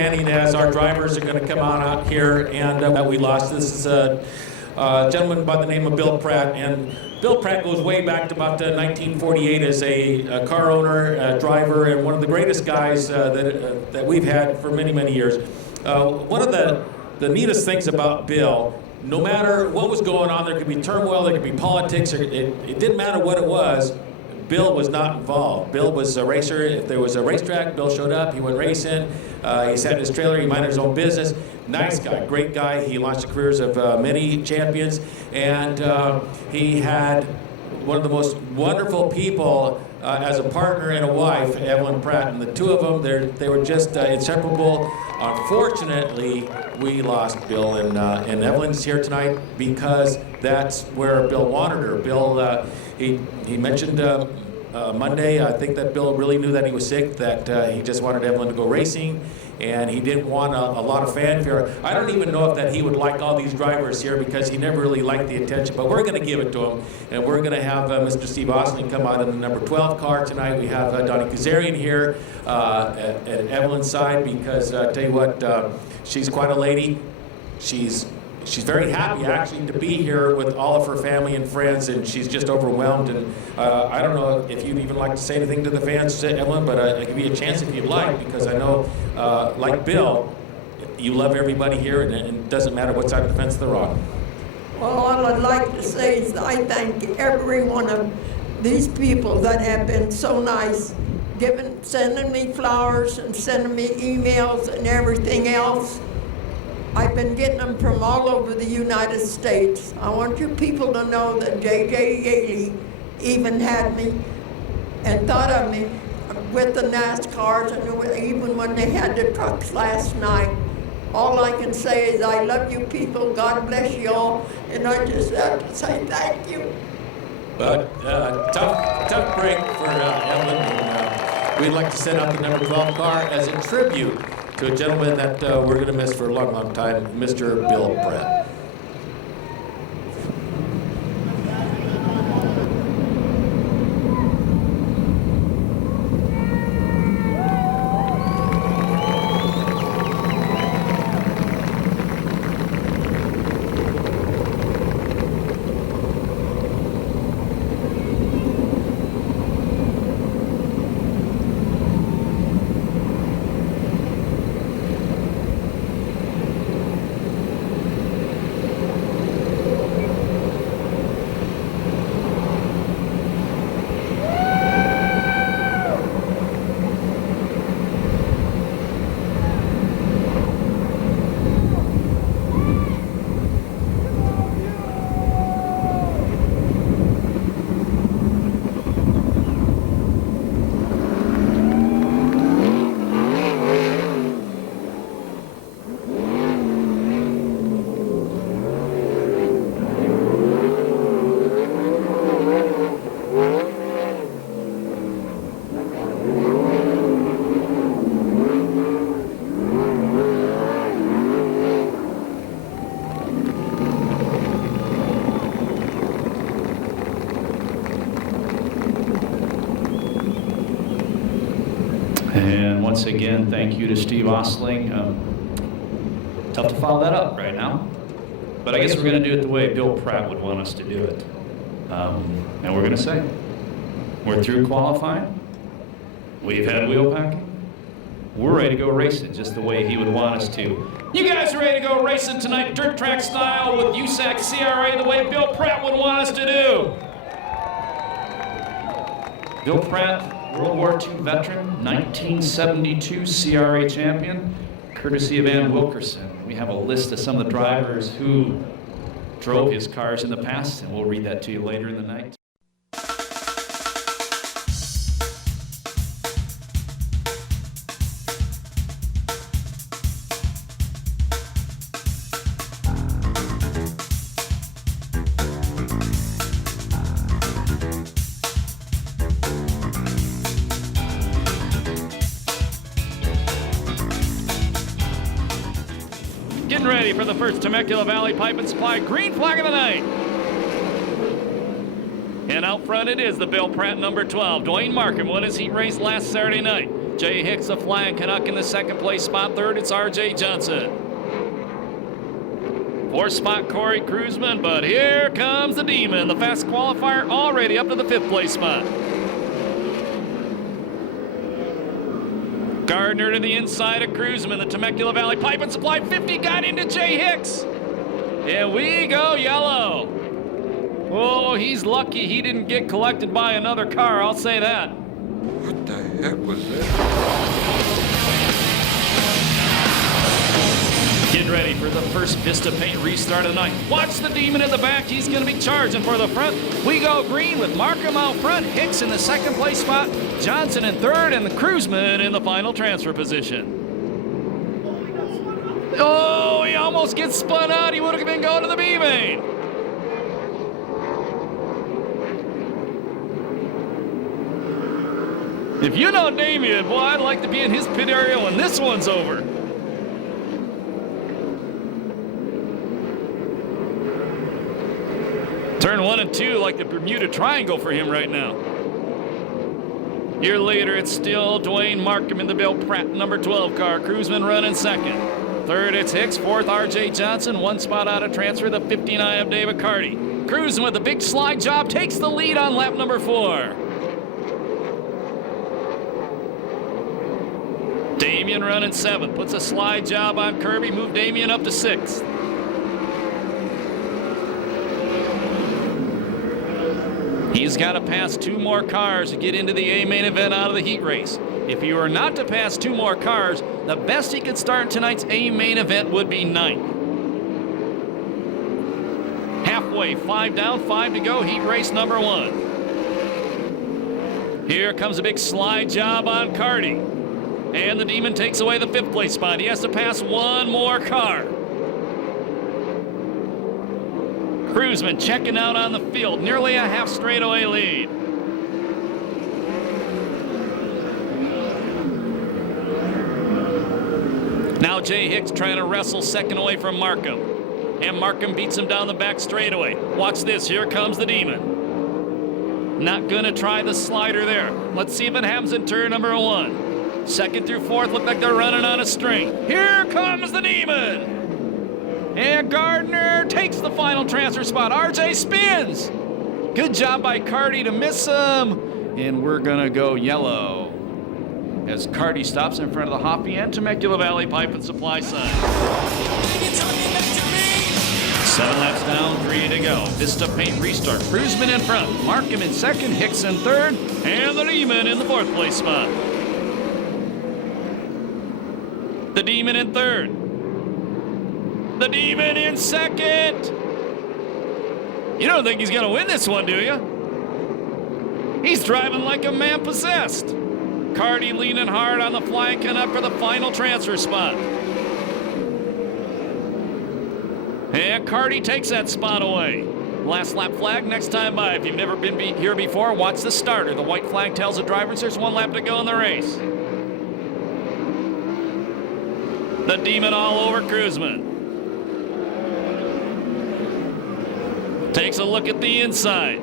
standing as our drivers are going to come on out here, and that we lost. This is a gentleman by the name of Bill Pratt, and Bill Pratt goes way back to about 1948 as a car owner, driver, and one of the greatest guys that we've had for many, many years. One of the neatest things about Bill, no matter what was going on, there could be turmoil, there could be politics, it didn't matter what it was, Bill was not involved. Bill was a racer. If there was a racetrack, Bill showed up, he went racing, he sat in his trailer, he minded his own business. Nice guy, great guy. He launched the careers of many champions, and he had one of the most wonderful people as a partner and a wife, Evelyn Pratt, and the two of them, they were just inseparable. Unfortunately, we lost Bill, and Evelyn's here tonight because that's where Bill wanted her. Bill, he mentioned Monday, I think that Bill really knew that he was sick, that he just wanted Evelyn to go racing, and he didn't want a lot of fanfare. I don't even know if that he would like all these drivers here because he never really liked the attention, but we're going to give it to him, and we're going to have Mr. Steve Ostling come out in the number 12 car tonight. We have Donnie Kazarian here at Evelyn's side because, I tell you what, she's quite a lady. She's very happy, actually, to be here with all of her family and friends, and she's just overwhelmed. And I don't know if you'd even like to say anything to the fans, Evelyn, but I'll give you a chance if you'd like, because I know, like Bill, you love everybody here, and it doesn't matter what side of the fence they're on. Well, all I'd like to say is I thank every one of these people that have been so nice, sending me flowers and sending me emails and everything else. I've been getting them from all over the United States. I want you people to know that J.J. Yaley even had me and thought of me with the NASCARs, and even when they had the trucks last night. All I can say is I love you people, God bless you all, and I just have to say thank you. But tough break for Evelyn, and we'd like to send out the number 12 car as a tribute to a gentleman that we're going to miss for a long, long time, Mr. Bill Pratt. And once again, thank you to Steve Ostling. Tough to follow that up right now, but I guess we're going to do it the way Bill Pratt would want us to do it. And we're going to say, we're through qualifying, we've had wheel packing, we're ready to go racing just the way he would want us to. You guys are ready to go racing tonight, dirt track style with USAC CRA the way Bill Pratt would want us to do. Bill Pratt, World War II veteran, 1972 CRA champion, courtesy of Ann Wilkerson. We have a list of some of the drivers who drove his cars in the past, and we'll read that to you later in the night. Getting ready for the first Temecula Valley Pipe and Supply green flag of the night. And out front it is the Bill Pratt number 12. Dwayne Markham won his heat race last Saturday night. Jay Hicks, the flying Canuck in the second place spot. Third, it's R.J. Johnson. Fourth spot, Corey Kruzman, but here comes the Demon, the fast qualifier, already up to the fifth place spot. Gardner to the inside of Kruzman, the Temecula Valley Pipe and Supply 50 got into Jay Hicks. Here we go, yellow. Oh, he's lucky he didn't get collected by another car, I'll say that. What the heck was that? Getting ready for the first Vista Paint restart of the night. Watch the Demon in the back. He's going to be charging for the front. We go green with Markham out front. Hicks in the second place spot. Johnson in third, and the Kruzman in the final transfer position. Oh, he almost gets spun out. He would have been going to the B main. If you know Damien, boy, I'd like to be in his pit area when this one's over. Turn 1 and 2 like the Bermuda Triangle for him right now. Year later, it's still Dwayne Markham in the Bill Pratt number 12 car. Kruzman running second. Third, it's Hicks. Fourth, R.J. Johnson. One spot out of transfer, the 59 of David Carty. Kruzman with a big slide job takes the lead on lap number 4. Damien running 7th. Puts a slide job on Kirby. Move Damien up to 6th. He's got to pass 2 more cars to get into the A main event out of the heat race. If he were not to pass 2 more cars, the best he could start in tonight's A main event would be 9th. Halfway, 5 down, 5 to go, heat race number 1. Here comes a big slide job on Carty. And the Demon takes away the 5th place spot. He has to pass 1 more car. Kruzman checking out on the field, nearly a half straightaway lead. Now Jay Hicks trying to wrestle second away from Markham. And Markham beats him down the back straightaway. Watch this, here comes the Demon. Not gonna try the slider there. Let's see if it happens in turn number 1. Second through 4th look like they're running on a string. Here comes the Demon. And Gardner takes the final transfer spot. RJ spins. Good job by Carty to miss him. And we're going to go yellow as Carty stops in front of the Hoppy and Temecula Valley Pipe and Supply sign. 7 laps down, 3 to go. Vista Paint restart. Kruzman in front. Markham in second. Hicks in third. And the Demon in the 4th place spot. The Demon in third. The Demon in second. You don't think he's going to win this one, do you? He's driving like a man possessed. Carty leaning hard on the flying Canuck for the final transfer spot. And Carty takes that spot away. Last lap flag next time by. If you've never been here before, watch the starter. The white flag tells the drivers there's 1 lap to go in the race. The Demon all over Kruzman. Takes a look at the inside.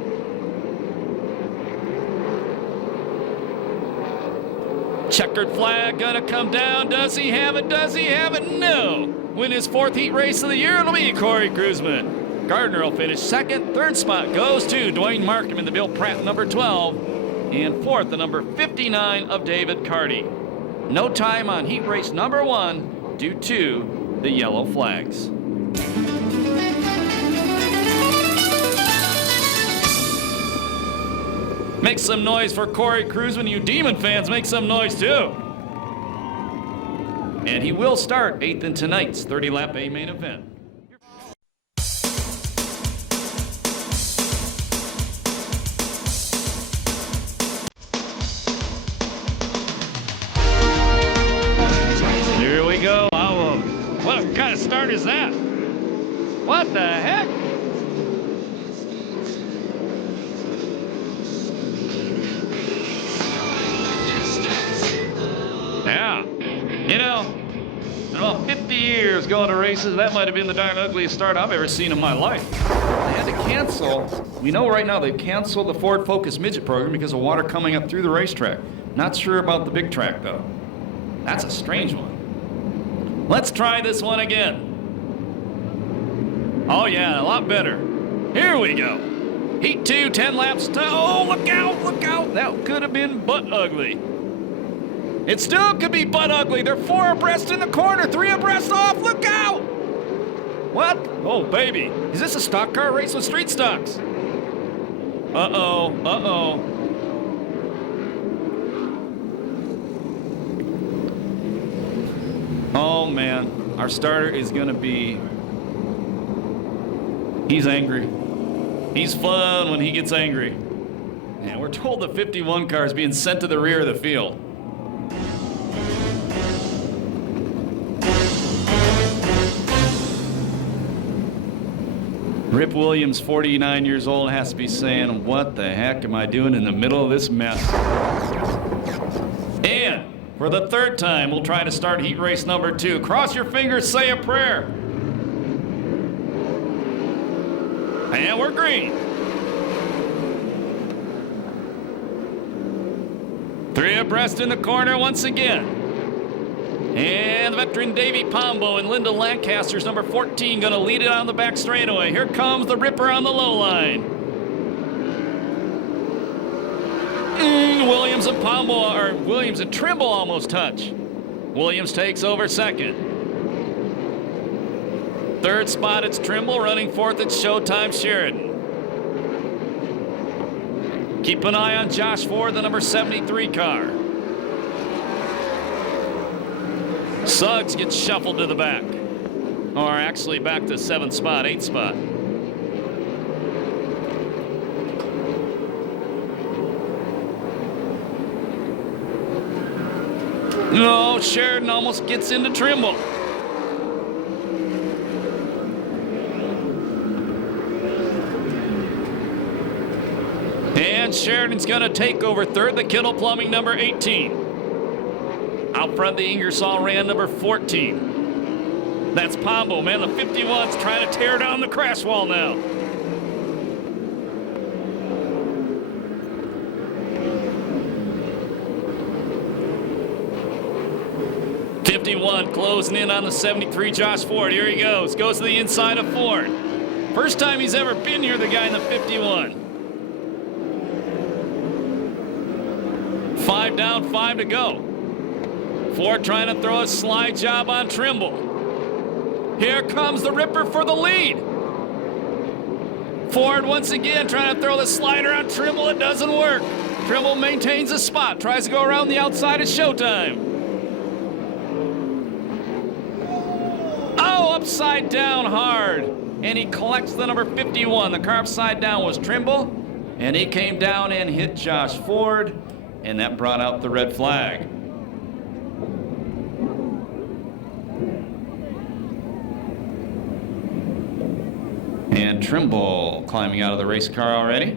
Checkered flag gonna come down. Does he have it? Does he have it? No. Win his 4th heat race of the year. It'll be Corey Kruzman. Gardner will finish second. 3rd spot goes to Dwayne Markham in the Bill Pratt number 12. And 4th, the number 59 of David Carty. No time on heat race number 1 due to the yellow flags. Make some noise for Corey Kruzman. You Demon fans, make some noise too. And he will start 8th in tonight's 30-lap A main event. Here we go. What kind of start is that? What the heck? Yeah, you know, in about 50 years going to races, that might have been the darn ugliest start I've ever seen in my life. had to cancel. We know right now they've canceled the Ford Focus Midget program because of water coming up through the racetrack. Not sure about the big track, though. That's a strange one. Let's try this one again. Oh, yeah, a lot better. Here we go. Heat 2, 10 laps. Oh, look out, look out. That could have been butt ugly. It still could be butt ugly. They're 4 abreast in the corner, 3 abreast off. Look out. What? Oh, baby. Is this a stock car race with street stocks? Uh-oh, uh-oh. Oh, man. Our starter is going to be... He's angry. He's fun when he gets angry. And we're told the 51 car is being sent to the rear of the field. Rip Williams, 49 years old, has to be saying, what the heck am I doing in the middle of this mess? And for the 3rd time, we'll try to start heat race number 2. Cross your fingers, say a prayer. And we're green. 3 abreast in the corner once again. And the veteran Davey Pombo and Linda Lancaster's number 14 going to lead it on the back straightaway. Here comes the Ripper on the low line. Williams and Pombo, or Williams and Trimble almost touch. Williams takes over 2nd. 3rd spot, it's Trimble. Running 4th, it's Showtime Sheridan. Keep an eye on Josh Ford, the number 73 car. Suggs gets shuffled to the back. Or actually back to 7th spot, 8th spot. No, Sheridan almost gets into Trimble. And Sheridan's going to take over 3rd, the Kittle Plumbing number 18. Out front, the Ingersoll Rand number 14. That's Pombo, man. The 51's trying to tear down the crash wall now. '51 closing in on the 73 Josh Ford. Here he goes. Goes to the inside of Ford. First time he's ever been here, the guy in the 51. 5 down, 5 to go. Ford trying to throw a slide job on Trimble. Here comes the Ripper for the lead. Ford once again trying to throw the slider on Trimble. It doesn't work. Trimble maintains a spot. Tries to go around the outside of Showtime. Oh, upside down hard. And he collects the number 51. The car upside down was Trimble. And he came down and hit Josh Ford. And that brought out the red flag. And Trimble climbing out of the race car already.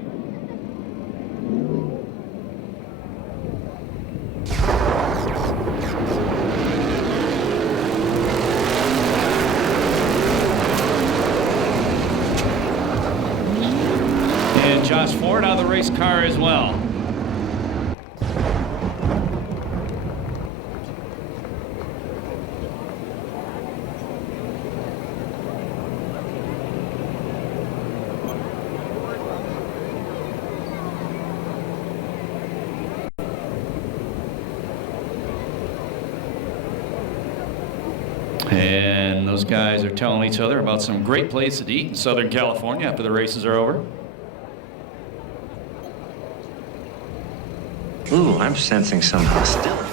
And Josh Ford out of the race car as well. And those guys are telling each other about some great places to eat in Southern California after the races are over. Ooh, I'm sensing some hostility.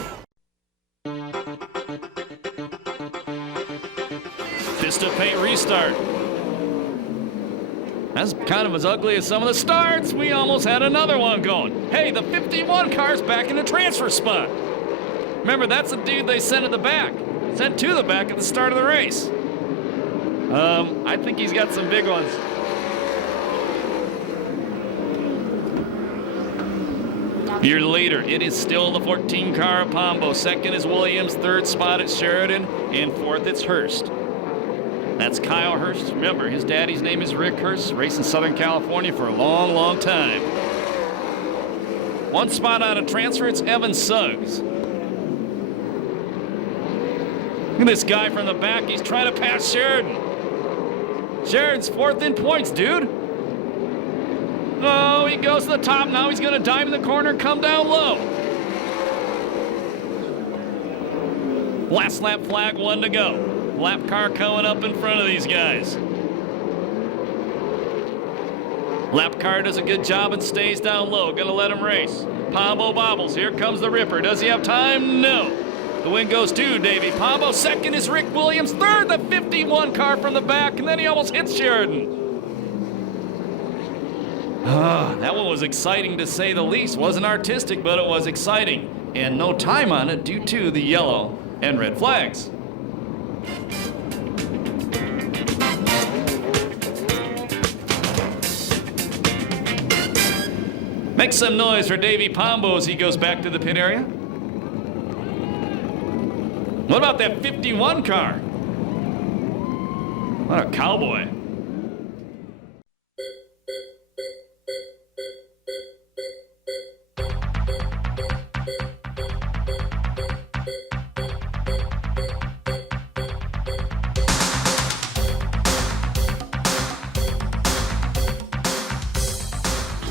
Pistol paint restart. That's kind of as ugly as some of the starts. We almost had another one going. Hey, the 51 car's back in the transfer spot. Remember, that's the dude they sent at the back. Sent to the back at the start of the race. I think he's got some big ones. Your leader, it is still the 14 car of Pombo. 2nd is Williams, 3rd spot it's Sheridan, and 4th it's Hurst. That's Kyle Hurst. Remember, his daddy's name is Rick Hurst, raced in Southern California for a long, long time. One spot on a transfer, it's Evan Suggs. Look at this guy from the back. He's trying to pass Sheridan. Sheridan's fourth in points, dude. Oh, he goes to the top. Now he's going to dive in the corner and come down low. Last lap flag, 1 to go. Lap car coming up in front of these guys. Lap car does a good job and stays down low. Gonna let him race. Pombo bobbles. Here comes the Ripper. Does he have time? No. The win goes to Davey Pombo. Second is Rick Williams. Third, the 51 car from the back. And then he almost hits Sheridan. That one was exciting to say the least. Wasn't artistic, but it was exciting. And no time on it due to the yellow and red flags. Make some noise for Davey Pombo as he goes back to the pit area. What about that 51 car? What a cowboy.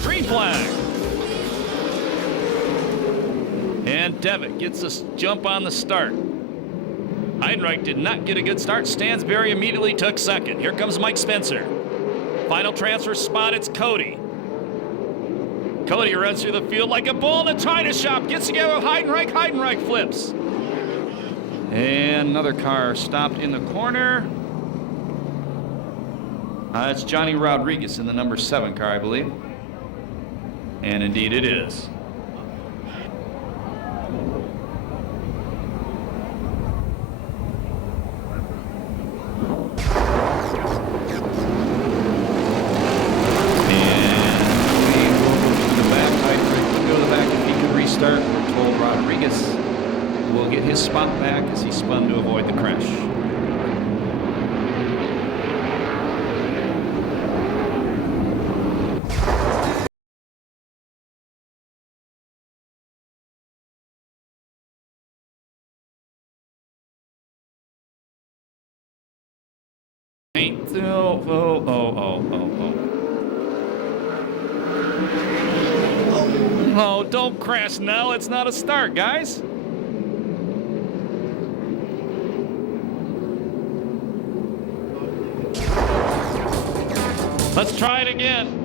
Green flag. And Devitt gets a jump on the start. Heinrich did not get a good start. Stansberry immediately took second. Here comes Mike Spencer. Final transfer spot, it's Cody. Cody runs through the field like a bull in a china shop. Gets together with Heidenreich. Heidenreich flips. And another car stopped in the corner. It's Johnny Rodriguez in the number 7 car, I believe. And indeed it is. Start. We're told Rodriguez will get his spot back as he spun to avoid the crash. Oh, don't crash now. It's not a start, guys. Let's try it again.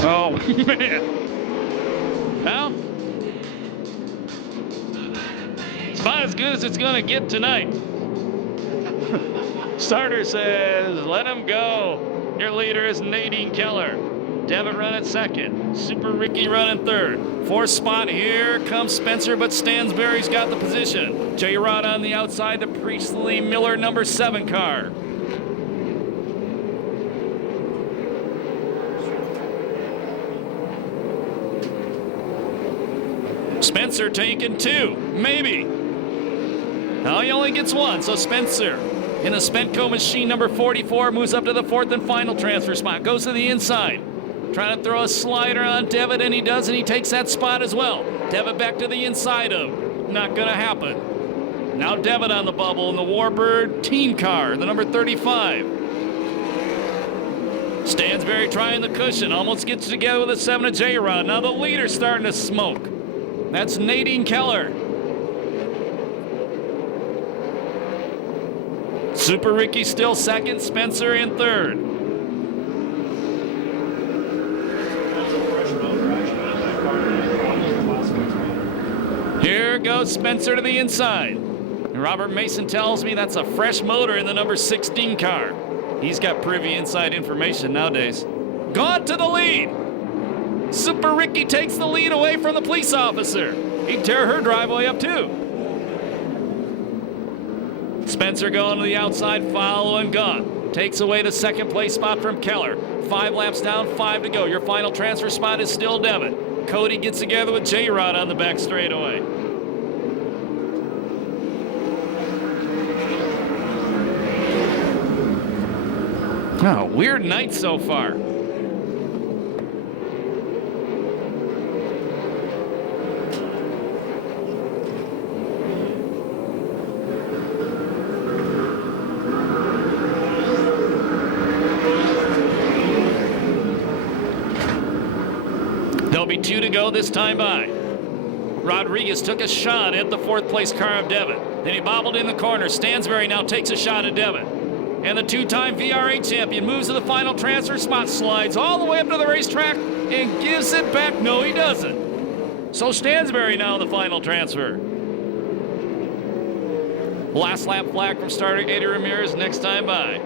Oh, man. Well, it's about as good as it's going to get tonight. Starter says, let him go. Your leader is Nadine Keller. Devitt running second. Super Ricky running third. Fourth spot, here comes Spencer, but Stansberry's got the position. J-Rod on the outside, the Priestley Miller number 7 car. Spencer taking 2, maybe. No, he only gets 1, so Spencer in the Spenco machine number 44 moves up to the 4th and final transfer spot. Goes to the inside. Trying to throw a slider on Devitt, and he does, and he takes that spot as well. Devitt back to the inside of. Not going to happen. Now Devitt on the bubble in the Warbird team car, the number 35. Stansberry trying the cushion, almost gets together with a 7 of J-Rod. Now the leader's starting to smoke. That's Nadine Keller. Super Ricky still second, Spencer in third. Here goes Spencer to the inside. And Robert Mason tells me that's a fresh motor in the number 16 car. He's got privy inside information nowadays. Gone to the lead. Super Ricky takes the lead away from the police officer. He'd tear her driveway up too. Spencer going to the outside, following gone. Takes away the second place spot from Keller. 5 laps down, 5 to go. Your final transfer spot is still Devitt. Cody gets together with J-Rod on the back straightaway. Oh, weird night so far. There'll be 2 to go this time by. Rodriguez took a shot at the 4th place car of Devon. Then he bobbled in the corner. Stansberry now takes a shot at Devon. And the 2-time VRA champion moves to the final transfer spot, slides all the way up to the racetrack and gives it back. No, he doesn't. So Stansberry now the final transfer. Last lap flag from starter Eddie Ramirez next time by.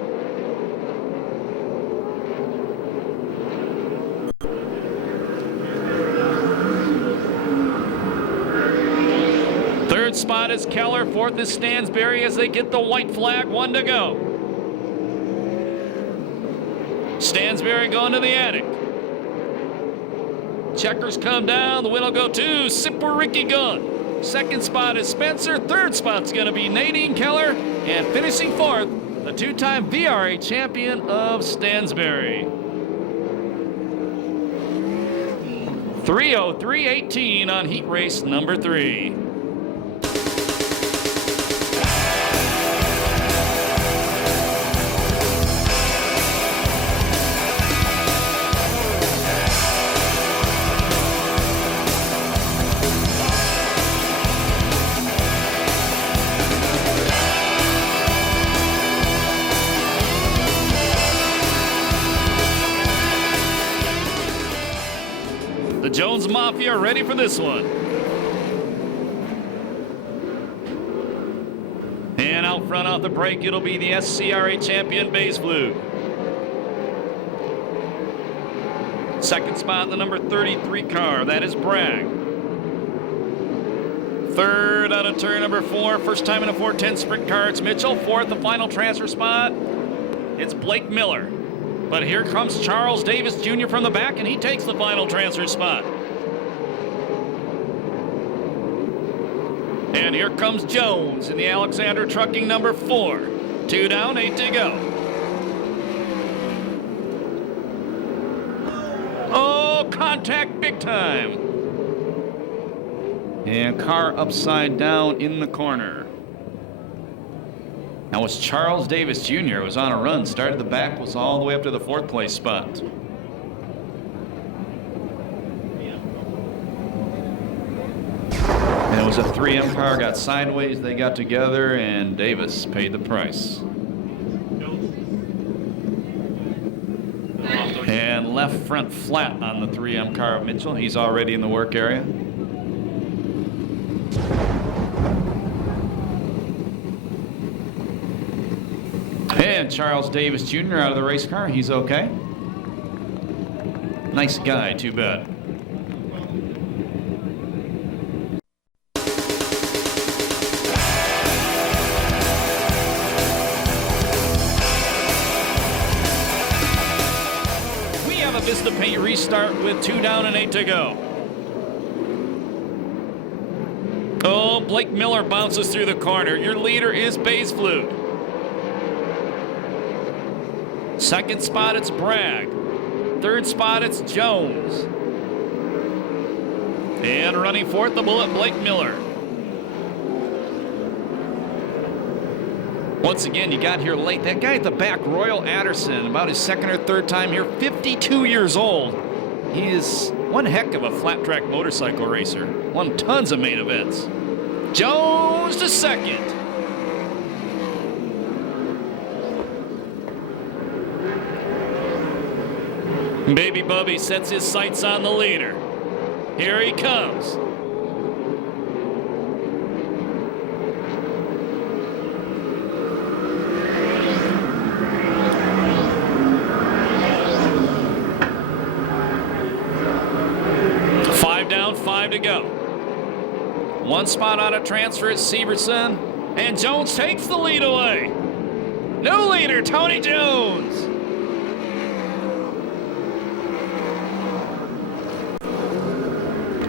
Third spot is Keller. 4th is Stansberry as they get the white flag. 1 to go. Stansberry going to the attic. Checkers come down. The win will go to Sipper Ricky Gunn. Second spot is Spencer. Third spot's going to be Nadine Keller. And finishing 4th, the 2-time VRA champion of Stansberry. 3:03.18 on heat race number 3. The Jones Mafia ready for this one. And out front off the break, it'll be the SCRA champion Baysflug. Second spot, the number 33 car, that is Bragg. Third out of turn number 4, first time in a 410 sprint car, it's Mitchell. 4th, the final transfer spot, it's Blake Miller. But here comes Charles Davis Jr. from the back, and he takes the final transfer spot. And here comes Jones in the Alexander Trucking number 4. 2 down, 8 to go. Oh, contact big time. And car upside down in the corner. Now it's Charles Davis Jr. was on a run, started the back, was all the way up to the 4th place spot. And it was a 3M car, got sideways, they got together, and Davis paid the price. And left front flat on the 3M car of Mitchell. He's already in the work area. And Charles Davis Jr. out of the race car. He's okay. Nice guy, too bad. We have a Vista Paint restart with 2 down and 8 to go. Oh, Blake Miller bounces through the corner. Your leader is Baysflug. Second spot, it's Bragg. Third spot, it's Jones. And running 4th, the bullet, Blake Miller. Once again, you got here late. That guy at the back, Royal Anderson, about his 2nd or 3rd time here, 52 years old. He is one heck of a flat track motorcycle racer. Won tons of main events. Jones to 2nd. Baby Bubby sets his sights on the leader. Here he comes. Five down, 5 to go. 1 spot out of transfer at Severson, and Jones takes the lead away. New leader, Tony Jones.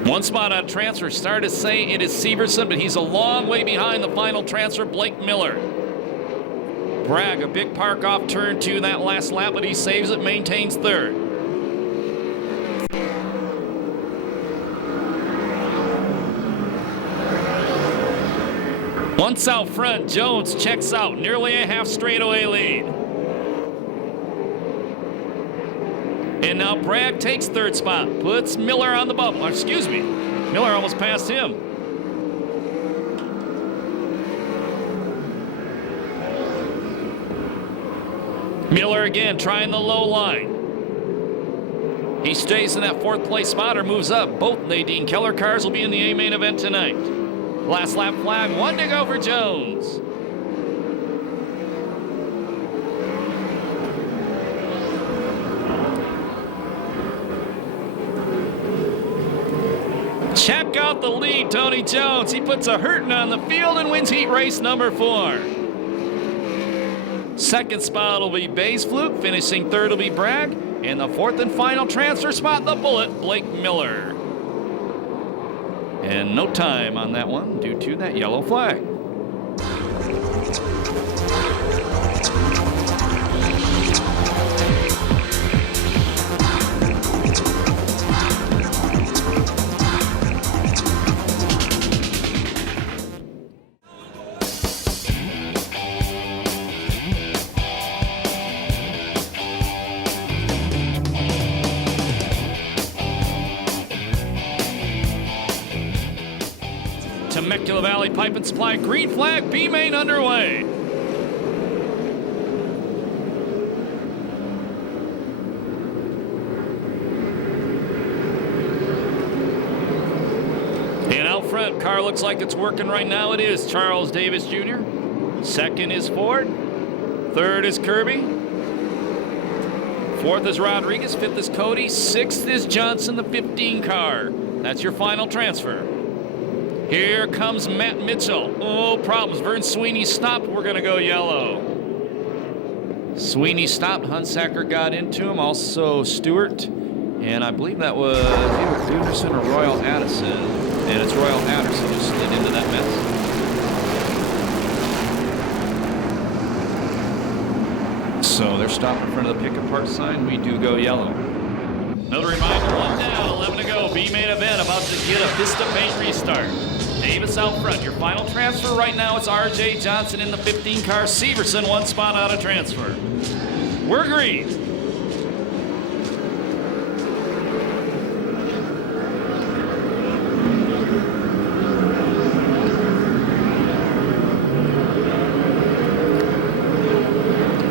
One spot on transfer. Started to say it is Severson, but he's a long way behind the final transfer, Blake Miller. Bragg, a big park off turn 2 that last lap, but he saves it, maintains third. Once out front, Jones checks out, nearly a half straightaway lead. And now Bragg takes third spot, puts Miller on the bubble. Excuse me, Miller almost passed him. Miller again trying the low line. He stays in that fourth place spot or moves up. Both Nadine Keller cars will be in the A main event tonight. Last lap flag, 1 to go for Jones. Check out the lead, Tony Jones. He puts a hurting on the field and wins heat race number 4. Second spot will be Bayes Fluke. Finishing third will be Bragg. And the fourth and final transfer spot, the Bullet, Blake Miller. And no time on that one due to that yellow flag. Temecula Valley Pipe and Supply, green flag, B main underway. And out front, car looks like it's working right now. It is Charles Davis Jr. Second is Ford. Third is Kirby. Fourth is Rodriguez. Fifth is Cody. Sixth is Johnson, the 15 car. That's your final transfer. Here comes Matt Mitchell. Oh, problems. Vern Sweeney stopped. We're going to go yellow. Sweeney stopped. Hunsaker got into him. Also Stewart. And I believe that was either Gunderson or Royal Addison. And it's Royal Addison who slid into that mess. So they're stopped in front of the pick apart sign. We do go yellow. Another reminder, 1 down, 11 to go. B main event about to get a Vista paint restart. Davis out front. Your final transfer right now is R.J. Johnson in the 15 car. Severson 1 spot out of transfer. We're green.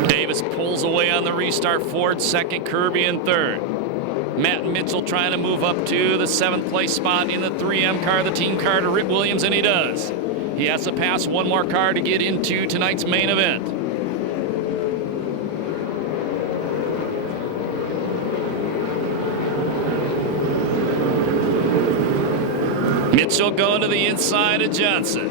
Davis pulls away on the restart. Ford second, Kirby in third. Matt Mitchell trying to move up to the 7th place spot in the 3M car, the team car to Rip Williams, and he does. He has to pass one more car to get into tonight's main event. Mitchell going to the inside of Johnson.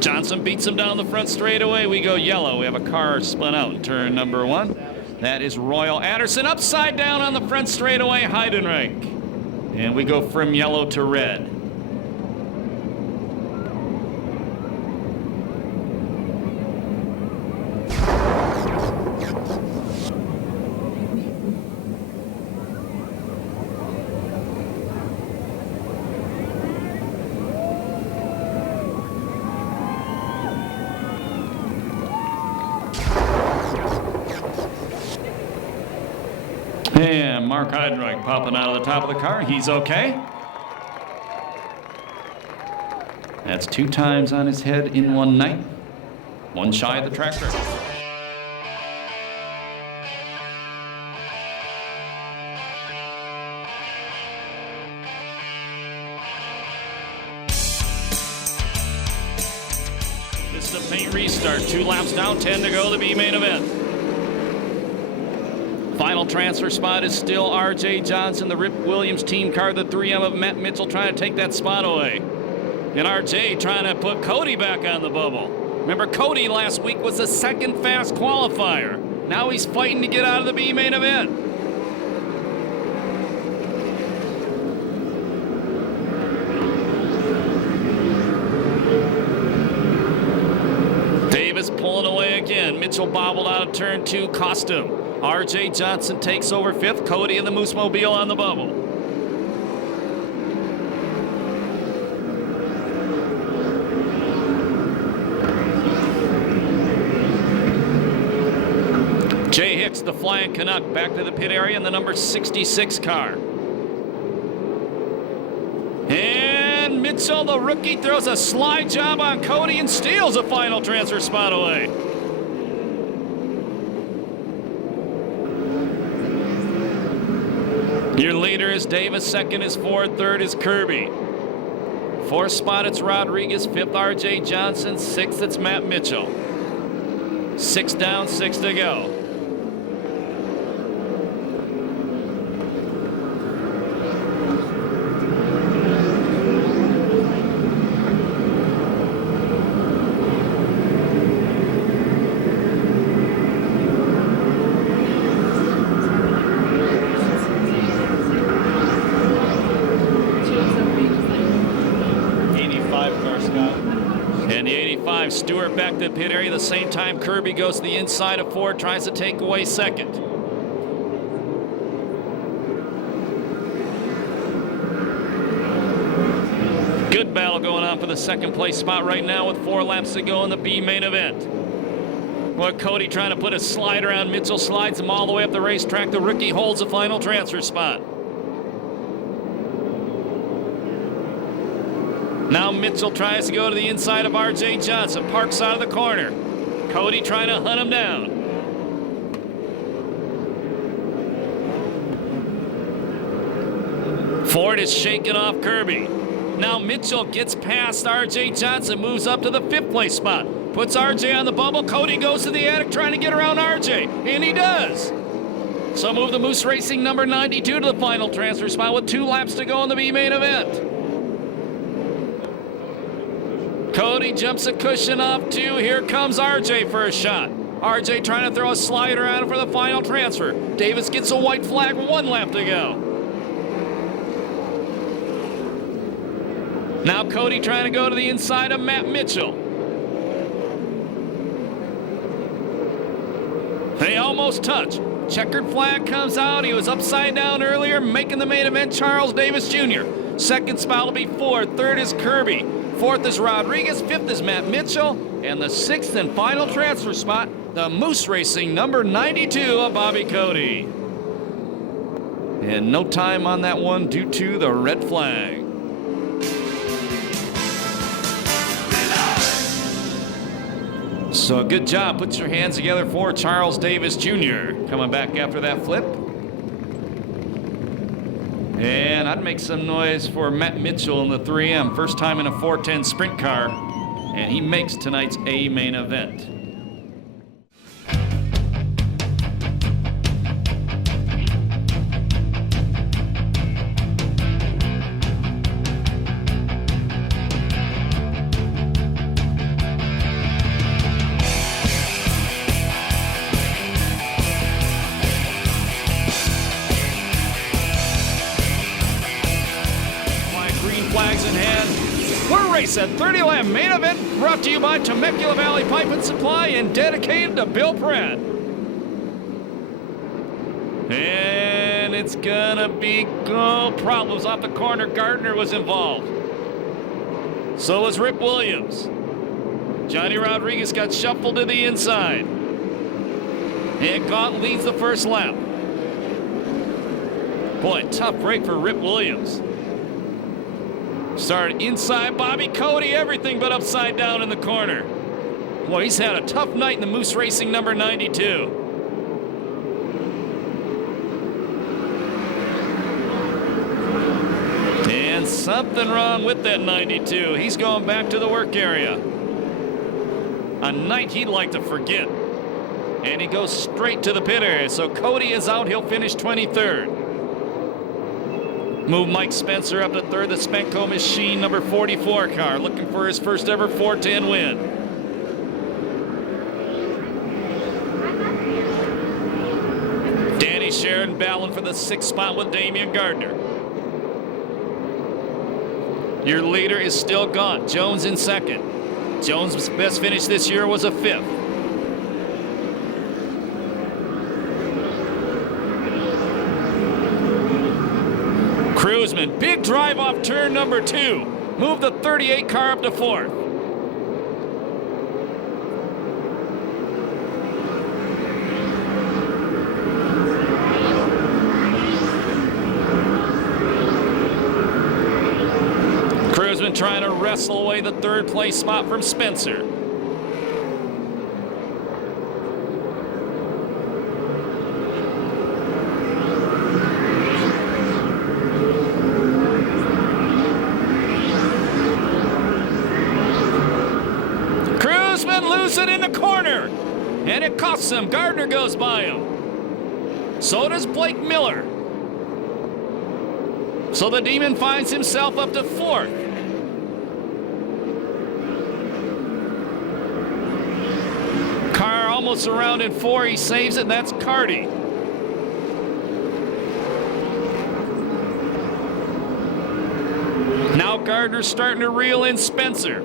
Johnson beats him down the front straightaway. We go yellow. We have a car spun out in turn number 1. That is Royal Anderson upside down on the front straightaway, Heidenreich. And we go from yellow to red. And Mark Heidenreich popping out of the top of the car. He's okay. That's 2 times on his head in one night. 1 shy of the track record. This is the paint restart. 2 laps down, 10 to go, the B main event. Final transfer spot is still R.J. Johnson, the Rip Williams team car, the 3M of Matt Mitchell trying to take that spot away. And R.J. trying to put Cody back on the bubble. Remember, Cody last week was the 2nd fast qualifier. Now he's fighting to get out of the B main event. Davis again. Mitchell bobbled out of turn 2, cost him. R.J. Johnson takes over 5th. Cody and the Moose Mobile on the bubble. Jay Hicks, the Flying Canuck, back to the pit area in the number 66 car. And Mitchell, the rookie, throws a slide job on Cody and steals a final transfer spot away. Your leader is Davis, second is Ford, third is Kirby. 4th spot, it's Rodriguez, 5th, R.J. Johnson, 6th, it's Matt Mitchell. 6 down, 6 to go. Stewart back to the pit area. The same time Kirby goes to the inside of Ford, tries to take away second. Good battle going on for the second place spot right now with 4 laps to go in the B main event. Well, Cody trying to put a slide around Mitchell, slides him all the way up the racetrack. The rookie holds the final transfer spot. Now Mitchell tries to go to the inside of R.J. Johnson, parks out of the corner. Cody trying to hunt him down. Ford is shaking off Kirby. Now Mitchell gets past R.J. Johnson, moves up to the 5th place spot. Puts R.J. on the bubble. Cody goes to the attic trying to get around R.J. And he does. So move the Moose Racing number 92 to the final transfer spot with 2 laps to go in the B main event. Cody jumps a cushion off 2. Here comes RJ for a shot. RJ trying to throw a slider at him for the final transfer. Davis gets a white flag, 1 lap to go. Now Cody trying to go to the inside of Matt Mitchell. They almost touch. Checkered flag comes out. He was upside down earlier, making the main event, Charles Davis Jr. 2nd spot will be Ford. 3rd is Kirby. 4th is Rodriguez. 5th is Matt Mitchell. And the 6th and final transfer spot, the Moose Racing number 92 of Bobby Cody. And no time on that one due to the red flag. So good job. Put your hands together for Charles Davis Jr. coming back after that flip. And I'd make some noise for Matt Mitchell in the 3M. First time in a 410 sprint car. And he makes tonight's A main event. Flags in hand. We're racing 30-lap main event brought to you by Temecula Valley Pipe and Supply and dedicated to Bill Pratt. And it's gonna be problems off the corner. Gardner was involved. So was Rip Williams. Johnny Rodriguez got shuffled to the inside. And Gaunt leads the first lap. Boy, tough break for Rip Williams. Started inside Bobby Cody, everything but upside down in the corner. Boy, he's had a tough night in the Moose Racing number 92. And something wrong with that 92. He's going back to the work area. A night he'd like to forget. And he goes straight to the pit area. So Cody is out. He'll finish 23rd. Move Mike Spencer up to 3rd, the Spenco Machine number 44 car, looking for his first ever 410 win. Danny Sheridan battling for the 6th spot with Damian Gardner. Your leader is still Gaunt. Jones in 2nd. Jones' best finish this year was a 5th. Kruzman, big drive off turn number 2. Move the 38 car up to 4th. Kruzman trying to wrestle away the 3rd place spot from Spencer. It in the corner, and it costs him. Gardner goes by him. So does Blake Miller. So the Demon finds himself up to 4th. Car almost around in 4. He saves it. That's Carty. Now Gardner's starting to reel in Spencer.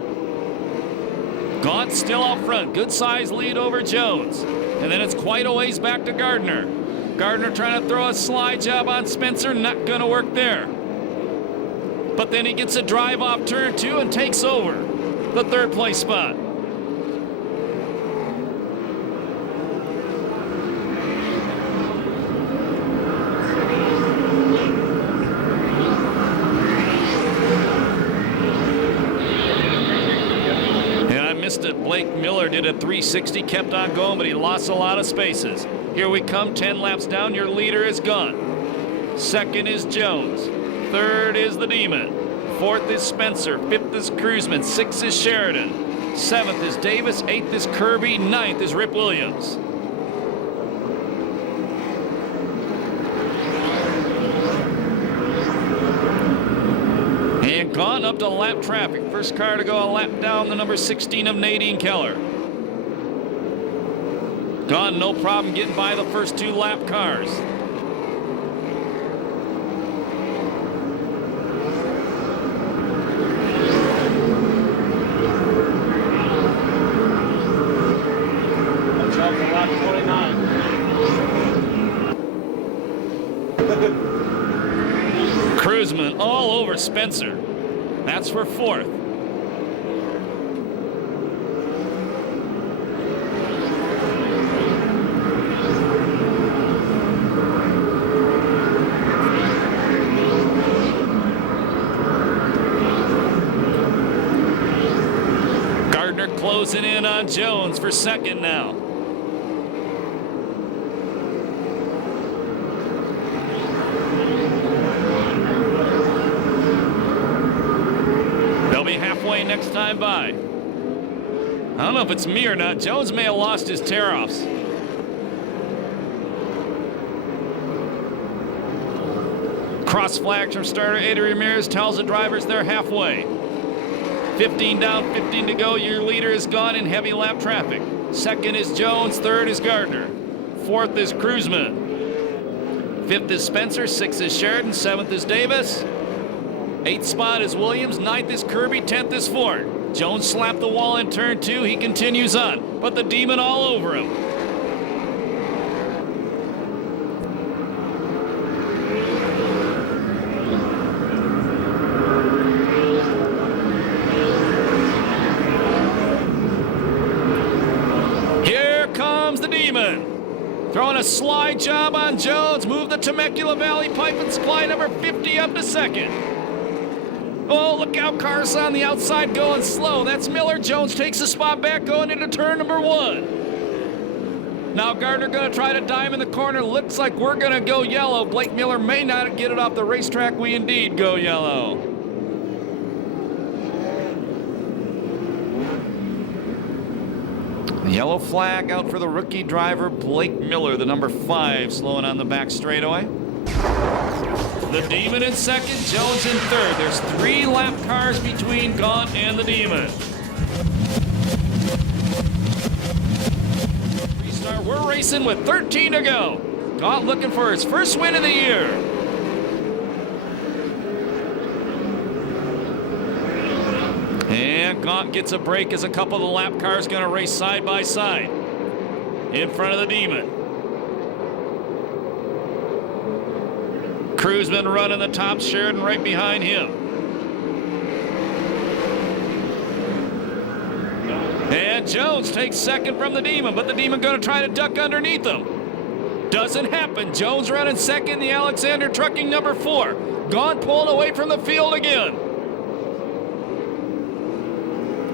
Gaunt still out front. Good size lead over Jones. And then it's quite a ways back to Gardner. Gardner trying to throw a slide job on Spencer. Not going to work there. But then he gets a drive off turn 2 and takes over the 3rd place spot. Blake Miller did a 360, kept on going, but he lost a lot of spaces. Here we come, 10 laps down. Your leader is gone. 2nd is Jones. 3rd is the Demon. 4th is Spencer. 5th is Kruzman. 6th is Sheridan. 7th is Davis. 8th is Kirby. 9th is Rip Williams. And gone up to lap traffic. First car to go a lap down, the number 16 of Nadine Keller. Gone, no problem getting by the first 2 lap cars. Lap 29. Kruzman all over Spencer. That's for 4th. Gardner closing in on Jones for 2nd now. Next time by. I don't know if it's me or not. Jones may have lost his tear-offs. Cross flags from starter Eddie Ramirez tells the drivers they're halfway. 15 down, 15 to go. Your leader is gone in heavy lap traffic. 2nd is Jones. 3rd is Gardner. 4th is Kruzman. 5th is Spencer. 6th is Sheridan. 7th is Davis. 8th spot is Williams. 9th is Kirby. 10th is Ford. Jones slapped the wall in turn 2. He continues on, but the Demon all over him. Here comes the Demon. Throwing a slide job on Jones. Move the Temecula Valley Pipe and Supply number 50 up to 2nd. Oh, look out, cars on the outside going slow. That's Miller. Jones takes a spot back going into turn number 1. Now Gardner going to try to dime in the corner. Looks like we're going to go yellow. Blake Miller may not get it off the racetrack. We indeed go yellow. Yellow flag out for the rookie driver, Blake Miller, the number 5, slowing on the back straightaway. The Demon in 2nd, Jones in 3rd. There's 3 lap cars between Gaunt and the Demon. Restart, we're racing with 13 to go. Gaunt looking for his first win of the year. And Gaunt gets a break as a couple of the lap cars going to race side by side in front of the Demon. Cruzman running the top, Sheridan right behind him. And Jones takes second from the Demon, but the Demon going to try to duck underneath him. Doesn't happen. Jones running second, the Alexander Trucking number 4. Gone pulling away from the field again.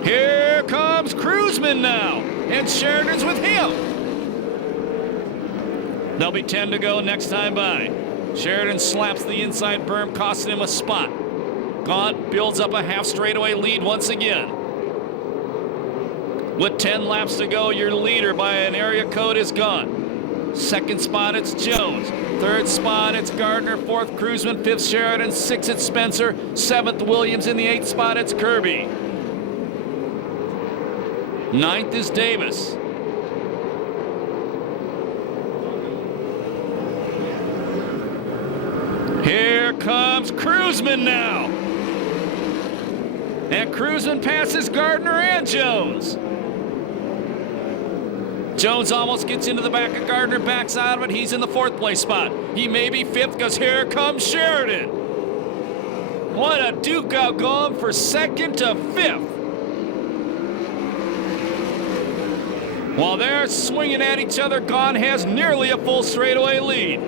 Here comes Cruzman now, and Sheridan's with him. There'll be 10 to go next time by. Sheridan slaps the inside berm, costing him a spot. Gaunt builds up a half straightaway lead once again. With 10 laps to go, your leader by an area code is Gaunt. Second spot, it's Jones. Third spot, it's Gardner. Fourth, Cruzman. Fifth, Sheridan. Sixth, it's Spencer. Seventh, Williams. In the 8th spot, it's Kirby. 9th is Davis. Here comes Cruzman now. And Cruzman passes Gardner and Jones. Jones almost gets into the back of Gardner, backs out of it. He's in the 4th place spot. He may be 5th because here comes Sheridan. What a duke out going for 2nd to 5th. While they're swinging at each other, Gaunt has nearly a full straightaway lead.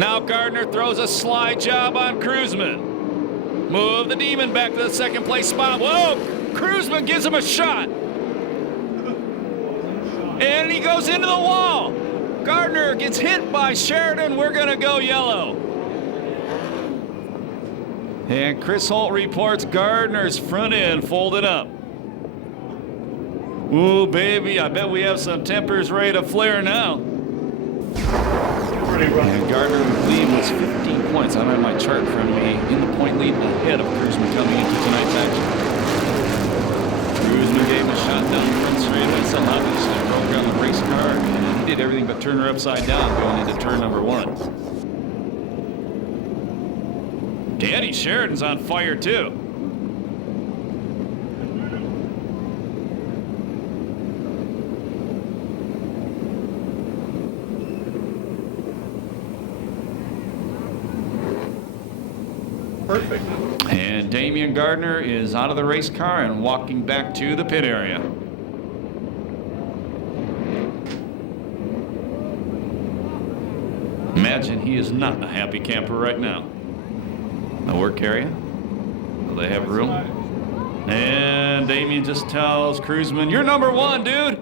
Now Gardner throws a slide job on Cruzman. Move the Demon back to the 2nd place spot. Whoa! Cruzman gives him a shot. And he goes into the wall. Gardner gets hit by Sheridan. We're going to go yellow. And Chris Holt reports Gardner's front end folded up. Ooh, baby, I bet we have some tempers ready to flare now. And Gardner lead was 15 points. I don't have my chart in front of me. In the point lead ahead of Cruzman coming into tonight's action. Cruzman gave him a shot down the front straight, and somehow he just broke around the race car. And he did everything but turn her upside down going into turn number 1. Danny Sheridan's on fire too. Perfect. And Damian Gardner is out of the race car and walking back to the pit area. Imagine he is not a happy camper right now. The work area. Will they have room? And Damian just tells Cruzman, "You're number 1, dude."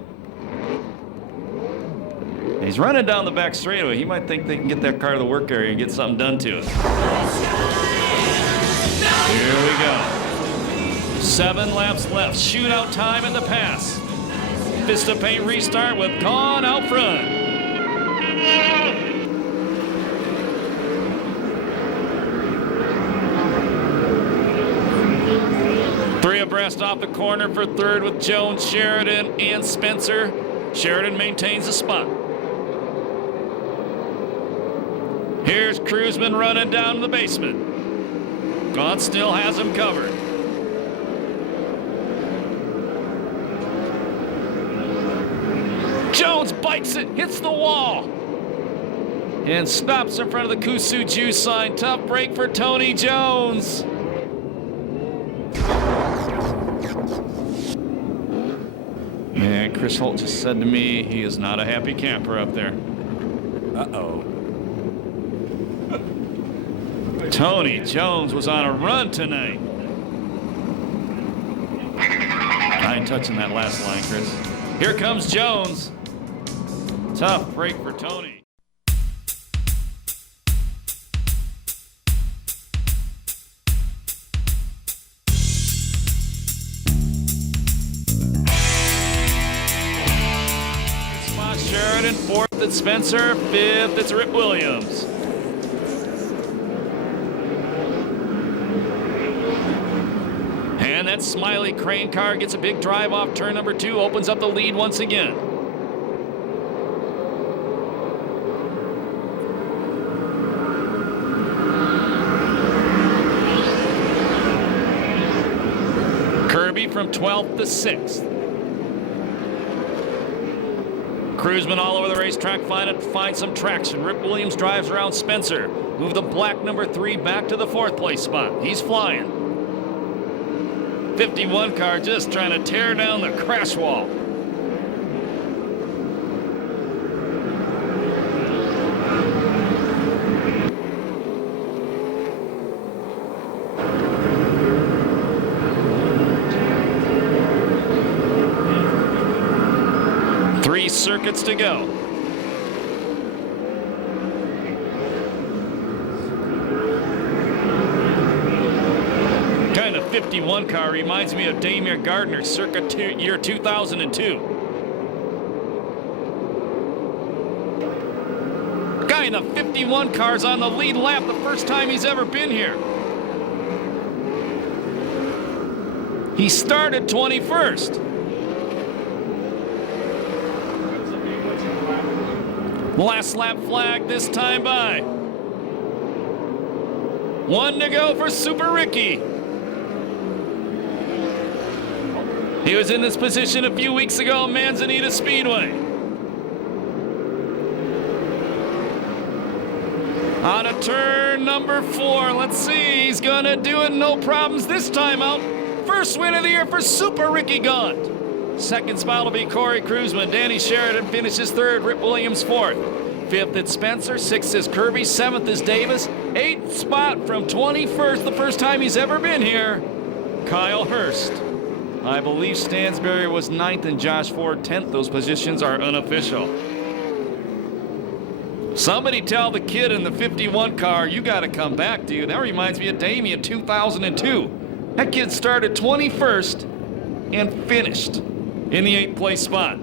He's running down the back straightaway. He might think they can get that car to the work area and get something done to it. Here we go. 7 laps left. Shootout time in the pass. Fist of paint restart with Gaunt out front. Three abreast off the corner for third with Jones, Sheridan, and Spencer. Sheridan maintains the spot. Here's Cruzman running down to the basement. Gaunt still has him covered. Jones bites it, hits the wall, and stops in front of the Kusu Juice sign. Tough break for Tony Jones. And Chris Holt just said to me he is not a happy camper up there. Uh-oh. Tony Jones was on a run tonight. I ain't touching that last line, Chris. Here comes Jones. Tough break for Tony. Spot Sheridan, 4th it's Spencer, 5th it's Rip Williams. And that Smiley Crane car gets a big drive off turn number 2, opens up the lead once again. Kirby from 12th to 6th. Cruzman all over the racetrack, find some traction. Rip Williams drives around Spencer. Move the black number 3 back to the 4th place spot. He's flying. 51 car just trying to tear down the crash wall. Three circuits to go. Kind of 51 car reminds me of Damier Gardner circa year 2002. Guy in the 51 car's on the lead lap the first time he's ever been here. He started 21st. Last lap flag this time by. 1 to go for Super Ricky. He was in this position a few weeks ago at Manzanita Speedway. On a turn number 4. Let's see, he's gonna do it, no problems this time out. First win of the year for Super Ricky Gaunt. Second spot will be Corey Cruzman. Danny Sheridan finishes 3rd. Rip Williams 4th. 5th is Spencer. 6th is Kirby. 7th is Davis. 8th spot from 21st, the first time he's ever been here, Kyle Hurst. I believe Stansberry was 9th and Josh Ford 10th. Those positions are unofficial. Somebody tell the kid in the 51 car, you got to come back, dude. That reminds me of Damien 2002. That kid started 21st and finished in the 8th place spot.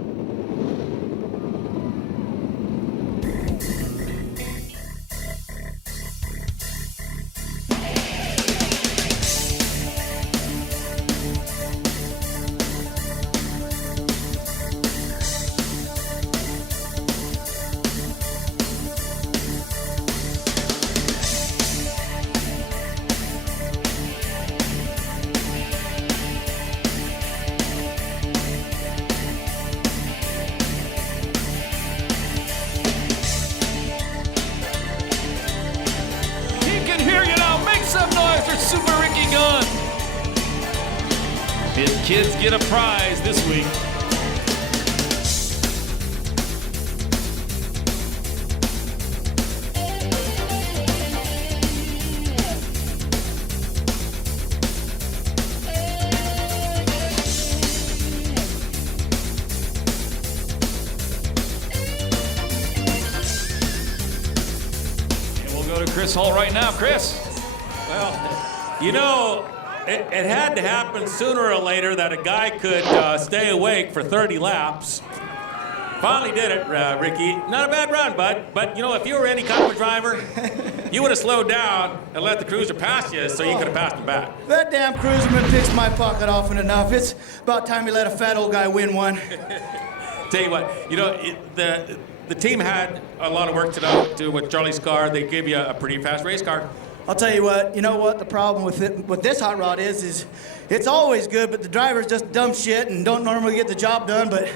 Super Ricky Gunn. His kids get a prize this week. And we'll go to Chris Hall right now. Chris. Well, you know, it had to happen sooner or later that a guy could stay awake for 30 laps. Finally did it, Ricky. Not a bad run, bud. But, you know, if you were any kind of a driver, you would have slowed down and let the cruiser pass you so you could have passed him back. That damn cruiserman picks my pocket often enough. It's about time he let a fat old guy win one. Tell you what, you know, the team had a lot of work to do with Charlie's car. They gave you a pretty fast race car. I'll tell you what the problem with this hot rod is it's always good, but the driver's just dumb shit and don't normally get the job done, but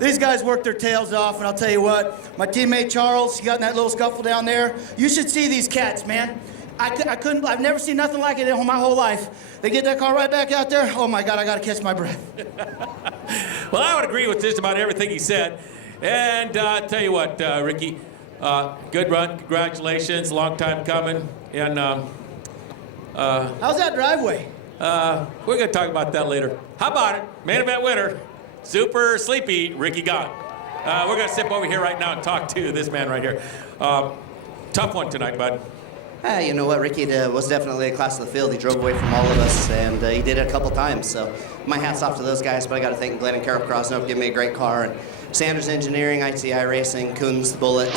these guys work their tails off, and I'll tell you what, my teammate Charles, he got in that little scuffle down there. You should see these cats, man. I've never seen nothing like it in my whole life. They get that car right back out there, oh my God, I gotta catch my breath. Well, I would agree with just about everything he said. And tell you what, Ricky, good run, congratulations, long time coming. And how's that driveway? we're gonna talk about that later. How about it? Main event winner, super sleepy Ricky Gaunt. We're gonna step over here right now and talk to this man right here. Tough one tonight, bud. You know what, Ricky was definitely a class of the field. He drove away from all of us, and he did it a couple times. So my hat's off to those guys, but I got to thank Glenn and Carol Crosno for giving me a great car, and Sanders Engineering, ITI Racing, Coons, Bullet,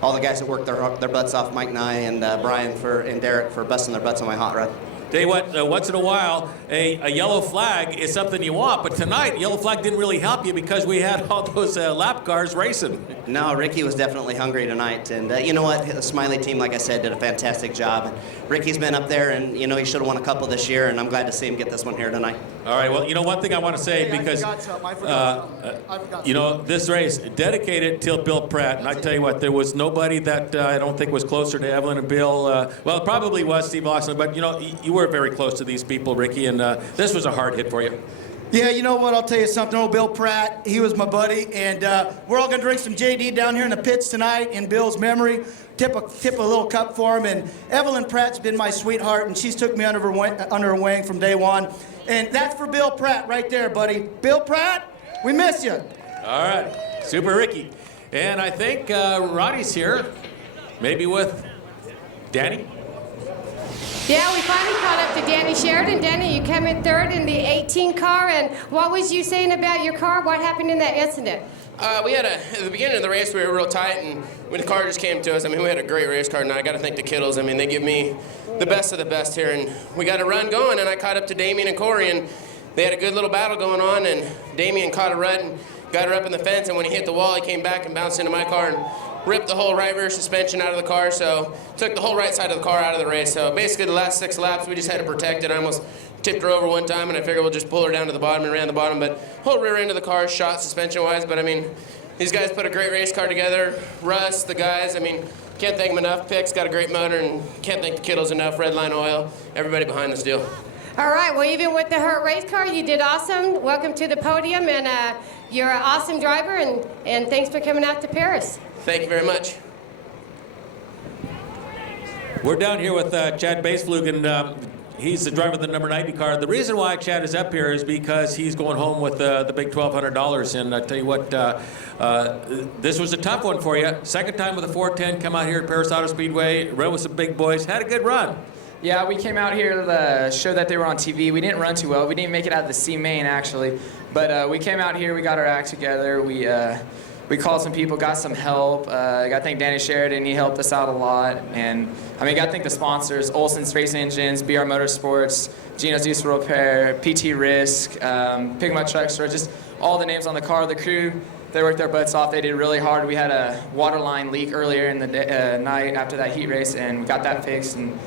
all the guys that worked their butts off, Mike Nye and Brian and Derek for busting their butts on my hot rod. Tell you what, once in a while, a yellow flag is something you want, but tonight, yellow flag didn't really help you because we had all those lap cars racing. No, Ricky was definitely hungry tonight, and you know what, the Smiley team, like I said, did a fantastic job. Ricky's been up there, and you know, he should have won a couple this year, and I'm glad to see him get this one here tonight. All right, well, you know, one thing I want to say, Hey, because, I forgot you know, this race, dedicated till Bill Pratt, and I tell you what, there was nobody that I don't think was closer to Evelyn and Bill. Well, it probably was Steve Austin, but, you know, you were very close to these people, Ricky, and this was a hard hit for you. Yeah, you know what? I'll tell you something. Old Bill Pratt, he was my buddy, and we're all going to drink some JD down here in the pits tonight in Bill's memory. Tip a little cup for him. And Evelyn Pratt's been my sweetheart, and she's took me under her wing from day one. And that's for Bill Pratt right there, buddy. Bill Pratt, we miss you. All right, Super Ricky. And I think Ronnie's here, maybe with Danny. Yeah, we finally caught up to Danny Sheridan. Danny, you came in third in the 18 car, and what was you saying about your car? What happened in that incident? At the beginning of the race, we were real tight, and when the car just came to us, I mean, we had a great race car, and I got to thank the Kittles. I mean, they give me the best of the best here, and we got a run going, and I caught up to Damien and Corey, and they had a good little battle going on, and Damien caught a rut and got her up in the fence, and when he hit the wall, he came back and bounced into my car and ripped the whole right rear suspension out of the car, so took the whole right side of the car out of the race. So basically the last 6 laps, we just had to protect it. I almost tipped her over one time, and I figured we'll just pull her down to the bottom and ran the bottom, but whole rear end of the car shot suspension-wise, but I mean, these guys put a great race car together. Russ, the guys, I mean, can't thank them enough. Pick's got a great motor, and can't thank the Kittles enough. Redline Oil, everybody behind this deal. All right, well, even with the hurt race car, you did awesome. Welcome to the podium, and you're an awesome driver, and thanks for coming out to Perris. Thank you very much. We're down here with Chad Baseflug, and he's the driver of the number 90 car. The reason why Chad is up here is because he's going home with the big $1,200. And I tell you what, this was a tough one for you. Second time with a 410, come out here at Perris Auto Speedway, run with some big boys, had a good run. Yeah, we came out here to show that they were on TV. We didn't run too well. We didn't make it out of the C main, actually. But we came out here, we got our act together. We called some people, got some help. I got to thank Danny Sheridan, he helped us out a lot. And I mean, got to thank the sponsors, Olson's Race Engines, BR Motorsports, Gino's Diesel Repair, PT Risk, Pick My Truck Store, just all the names on the car. The crew, they worked their butts off. They did really hard. We had a water line leak earlier in the night after that heat race, and we got that fixed. And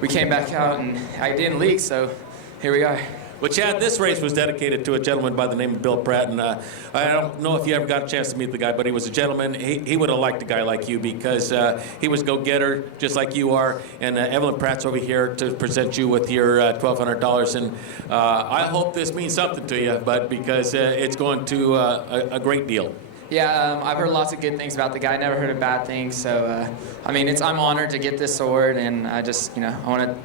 we came back out, and I didn't leak, so here we are. Well, Chad, this race was dedicated to a gentleman by the name of Bill Pratt, and I don't know if you ever got a chance to meet the guy, but he was a gentleman. He would have liked a guy like you because he was go-getter, just like you are, and Evelyn Pratt's over here to present you with your $1,200, and I hope this means something to you, but because it's going to a great deal. Yeah, I've heard lots of good things about the guy. Never heard of bad things, so I mean, I'm honored to get this award, and I just, I want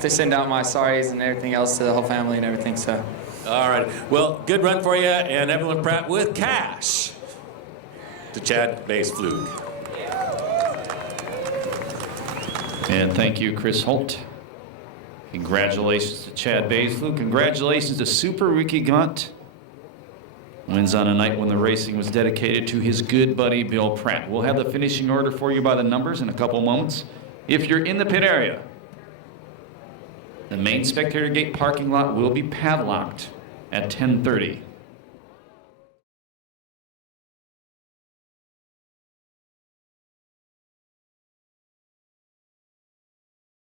to send out my sorries and everything else to the whole family and everything, so. All right. Well, good run for you, and Evelyn Pratt with cash to Chad Baseflug. And thank you, Chris Holt. Congratulations to Chad Baseflug. Congratulations to Super Ricky Gunt. Wins on a night when the racing was dedicated to his good buddy, Bill Pratt. We'll have the finishing order for you by the numbers in a couple moments. If you're in the pit area, the main spectator gate parking lot will be padlocked at 10:30.